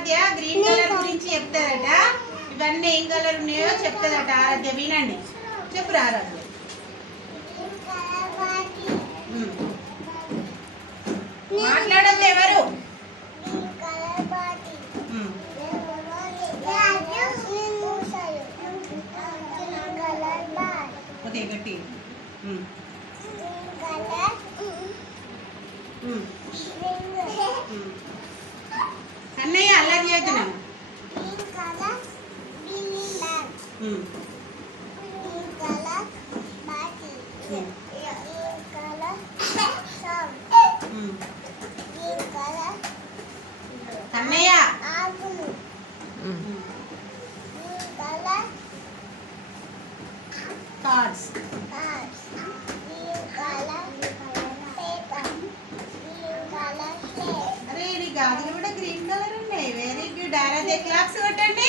ఆరాధ్య green colour గురించి చెప్తాదట. ఇవన్నీ ఏం కలర్ ఉన్నాయో చెప్తాదట ఆరాధ్య. వినండి, చెప్పు ఆరాధ్య. మాట్లాడద్దు ఎవరు. ఓకే గట్టి. అన్నయ్య అల్లరి చేస్తున్నాను. అన్నయ్య కార్డ్స్. అరే ఇది గాజులు కూడా గ్రీన్ కలర్ ఉన్నాయి. వెరీ గుడ్ ఆరాధ్య. క్లాప్స్ కొట్టండి.